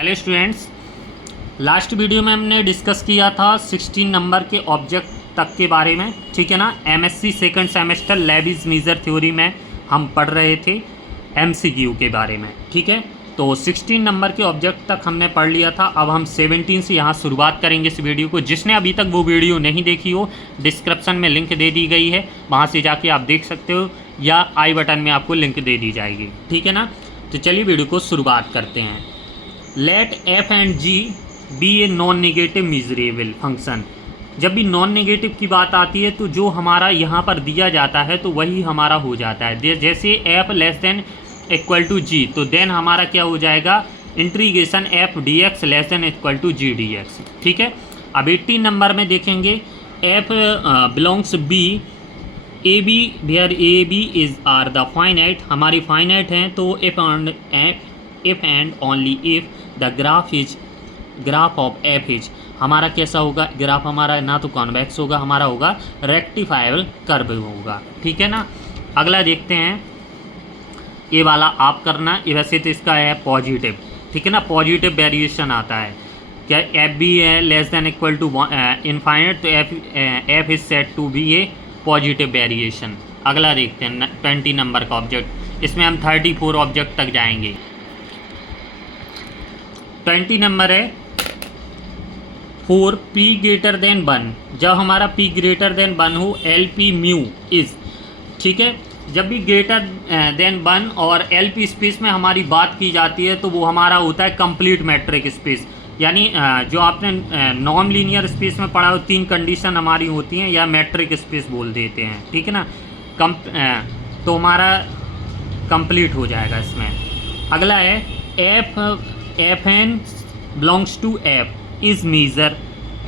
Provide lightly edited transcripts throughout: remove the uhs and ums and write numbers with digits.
Hello students, last video में हमने discuss किया था 16 नंबर के ऑब्जेक्ट तक के बारे में, ठीक है ना। MSc second semester Lebesgue measure theory में हम पढ़ रहे थे एमसीक्यू के बारे में, ठीक है। तो 16 नंबर के ऑब्जेक्ट तक हमने पढ़ लिया था। अब हम 17 से यहाँ शुरुआत करेंगे इस वीडियो को। जिसने अभी तक वो वीडियो नहीं देखी हो, डिस्क्रिप्शन में लिंक दे दी गई है, वहाँ से जाके आप देख सकते हो, या आई बटन में आपको लिंक दे दी जाएगी, ठीक है ना। तो चलिए वीडियो को शुरुआत करते हैं। Let f and g be a non negative measurable function. जब भी नॉन नेगेटिव की बात आती है तो जो हमारा यहाँ पर दिया जाता है तो वही हमारा हो जाता है। जैसे F less than equal to G, तो देन हमारा क्या हो जाएगा, integration F D X less than equal to G D X, ठीक है। अब 18 नंबर में देखेंगे, F belongs B A B where A B is R the finite. हमारी फाइनाइट हैं, तो if and only if the graph of F is, हमारा कैसा होगा, ग्राफ हमारा ना तो कॉन्वेक्स होगा, हमारा होगा रेक्टिफाइबल कर्व होगा, ठीक है ना। अगला देखते हैं, ये वाला आप करना, वैसे तो इसका है पॉजिटिव, ठीक है ना। पॉजिटिव वेरिएशन आता है, क्या एफ बी है less than equal to infinite, तो F is set to be a positive variation. अगला देखते हैं 20 नंबर का ऑब्जेक्ट, इसमें हम 34 ऑब्जेक्ट तक जाएंगे। 20 नंबर है, फॉर पी ग्रेटर देन 1, जब हमारा पी ग्रेटर देन 1 हो, एल पी म्यू इज, ठीक है। जब भी ग्रेटर देन 1 और एल पी स्पेस में हमारी बात की जाती है तो वो हमारा होता है कंप्लीट मैट्रिक स्पेस। यानी जो आपने नॉन लीनियर स्पेस में पढ़ा हो, 3 कंडीशन हमारी होती हैं, या मैट्रिक स्पेस बोल देते हैं, ठीक है ना। तो हमारा कंप्लीट हो जाएगा इसमें। अगला है, f n belongs to f is measure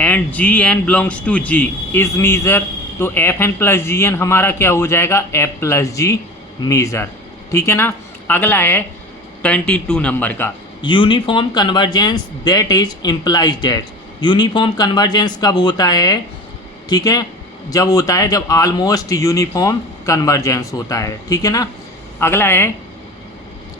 and g n belongs to g is measure, तो f n plus g n हमारा क्या हो जाएगा, एफ प्लस जी मेजर, ठीक है ना। अगला है 22 नंबर का, uniform convergence that is implies that. Uniform convergence कब होता है, ठीक है, जब होता है जब ऑलमोस्ट यूनिफॉर्म कन्वर्जेंस होता है, ठीक है ना। अगला है,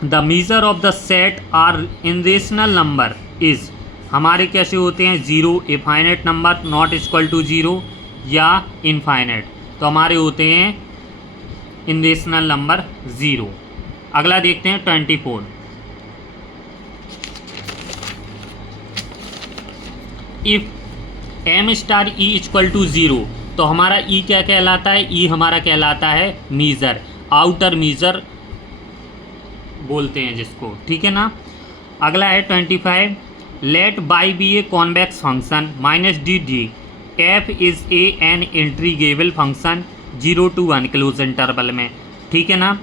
the measure of the set R in rational number is, हमारे कैसे होते हैं, 0 a finite number not equal to 0 या इनफाइनाइट, तो हमारे होते हैं इन रेशनल नंबर 0। अगला देखते हैं 24, if m star e equal to 0, तो हमारा ई क्या कहलाता है, ई हमारा कहलाता है मीज़र, आउटर मीज़र बोलते हैं जिसको, ठीक है ना। अगला है 25, let phi be a convex function minus d d, f is an integrable function 0 to 1 close interval में, ठीक है ना।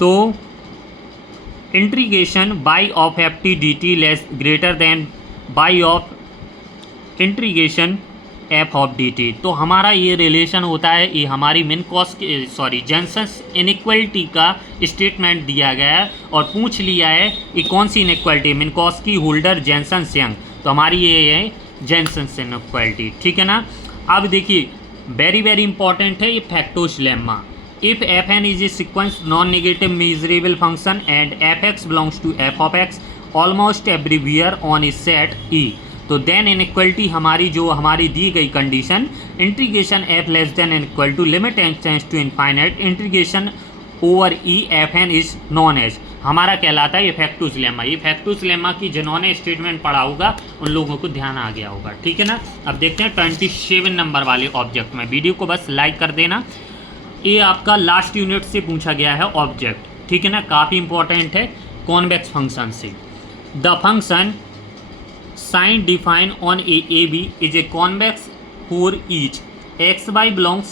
तो integration phi of f t d t less greater than phi of integration f of d t, तो हमारा ये relation होता है, ये हमारी जेनसेंस इनइक्वलिटी का स्टेटमेंट दिया गया है और पूछ लिया है ये कौन सी इनइक्वलिटी, मिन्कोस्की, होल्डर, जेनसेंस, यंग, तो हमारी ये है जेनसेंस इनइक्वलिटी, ठीक है ना। अब देखिए वेरी वेरी इंपॉर्टेंट है ये Fatou's lemma, if F N is a sequence non negative measurable function and F X belongs to F of X almost everywhere on a set E, तो देन इनइक्वलिटी हमारी जो हमारी दी गई condition, integration F less than equal to limit N tends to infinite integration over E F N is non age, हमारा कहलाता है ये फैक्टोस लेम्मा। ये फैक्टोस लेम्मा की जिन्होंने स्टेटमेंट पढ़ा होगा उन लोगों को ध्यान आ गया होगा, ठीक है ना। अब देखते हैं 27 नंबर वाले ऑब्जेक्ट में, वीडियो को बस लाइक कर देना। ये आपका लास्ट यूनिट से पूछा गया है ऑब्जेक्ट, ठीक है ना, काफ़ी इंपॉर्टेंट है कॉन्वेक्स फंक्शन से। The function sin defined on AB is a convex for each xy belongs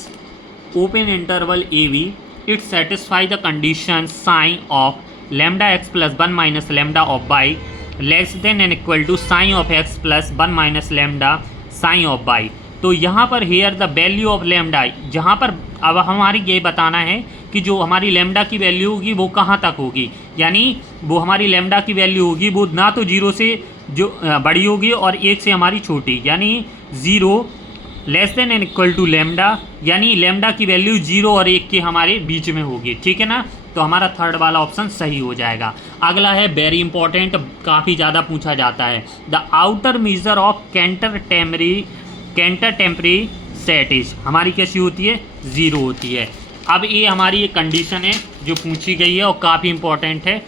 open interval AB. It satisfies the condition sin of lambda x plus 1 minus lambda of y less than and equal to sin of x plus 1 minus lambda sin of y। तो यहाँ पर here the value of lambda, जहाँ पर अब हमारी ये बताना है कि जो हमारी लेमडा की वैल्यू होगी वो कहाँ तक होगी, यानी वो हमारी लेमडा की वैल्यू होगी वो ना तो 0 से जो बड़ी होगी और 1 से हमारी छोटी, यानी 0 less than and equal to lambda, यानी लेमडा की वैल्यू 0 और 1 के हमारे बीच में होगी, ठीक है ना। तो हमारा थर्ड वाला ऑप्शन सही हो जाएगा। अगला है वेरी इंपॉर्टेंट, काफ़ी ज़्यादा पूछा जाता है, the outer measure of Cantor ternary set is, हमारी कैसी होती है, 0 होती है। अब ये हमारी एक कंडीशन है जो पूछी गई है और काफ़ी इंपॉर्टेंट है,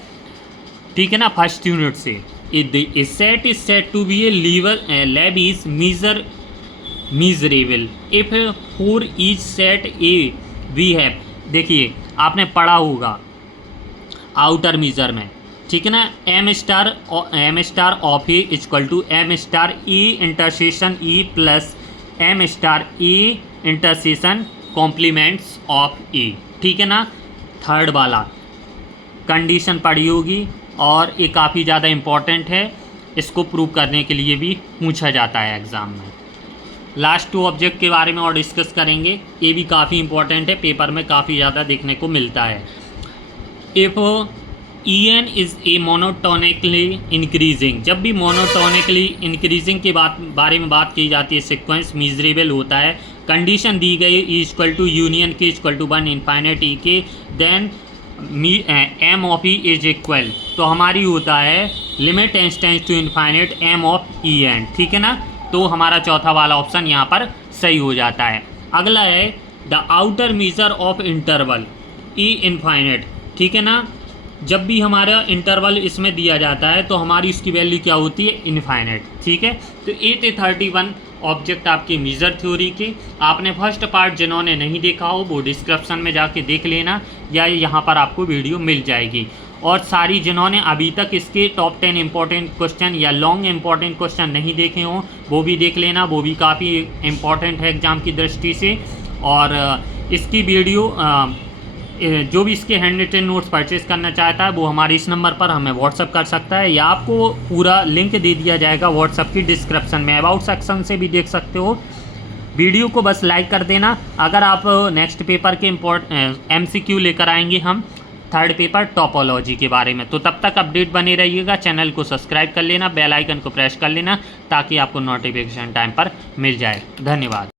ठीक है ना, फर्स्ट यूनिट से। A set is set to be a lab is measurable if for each set A we have, देखिए आपने पढ़ा होगा आउटर मेजर में, ठीक है ना, M star of A equal to M star E intersection E plus M star E intersection complements of E, ठीक है ना। थर्ड वाला कंडीशन पढ़ी होगी और ये काफ़ी ज़्यादा इम्पॉर्टेंट है, इसको प्रूव करने के लिए भी पूछा जाता है एग्ज़ाम में। लास्ट 2 ऑब्जेक्ट के बारे में और डिस्कस करेंगे, ये भी काफ़ी इंपॉर्टेंट है, पेपर में काफ़ी ज़्यादा देखने को मिलता है। If En is a monotonically increasing, जब भी मोनोटोनिकली इंक्रीजिंग के बारे में बात की जाती है, सिक्वेंस मीजरेबल होता है, कंडीशन दी गई e equal to union k equal to 1 infinite e k, then m of e is equal, तो हमारी होता है limit tends to infinite m of e n, ठीक है ना। तो हमारा चौथा वाला ऑप्शन यहाँ पर सही हो जाता है। अगला है the outer measure of interval E infinite, ठीक है ना, जब भी हमारा इंटरवल इसमें दिया जाता है तो हमारी इसकी वैल्यू क्या होती है, इनफाइनाइट, ठीक है। तो ये थे 31 ऑब्जेक्ट आपके मेजर थ्योरी के। आपने फर्स्ट पार्ट जिन्होंने नहीं देखा हो वो डिस्क्रिप्शन में जाके देख लेना, या यहाँ पर आपको वीडियो मिल जाएगी। और सारी जिन्होंने अभी तक इसके टॉप 10 इंपॉर्टेंट क्वेश्चन या लॉन्ग इंपॉर्टेंट क्वेश्चन नहीं देखे हों वो भी देख लेना, वो भी काफ़ी इंपॉर्टेंट है एग्ज़ाम की दृष्टि से। और इसकी वीडियो जो भी इसके हैंड रिटन नोट्स परचेज करना चाहता है वो हमारे इस नंबर पर हमें व्हाट्सअप कर सकता है, या आपको पूरा लिंक दे दिया जाएगा व्हाट्सअप की डिस्क्रिप्शन में, अबाउट सेक्शन से भी देख सकते हो। वीडियो को बस लाइक कर देना। अगर आप नेक्स्ट पेपर के MCQ लेकर आएंगे हम थर्ड पेपर टोपोलॉजी के बारे में, तो तब तक अपडेट बने रहिएगा। चैनल को सब्सक्राइब कर लेना, बेल आइकन को प्रेस कर लेना ताकि आपको नोटिफिकेशन टाइम पर मिल जाए। धन्यवाद।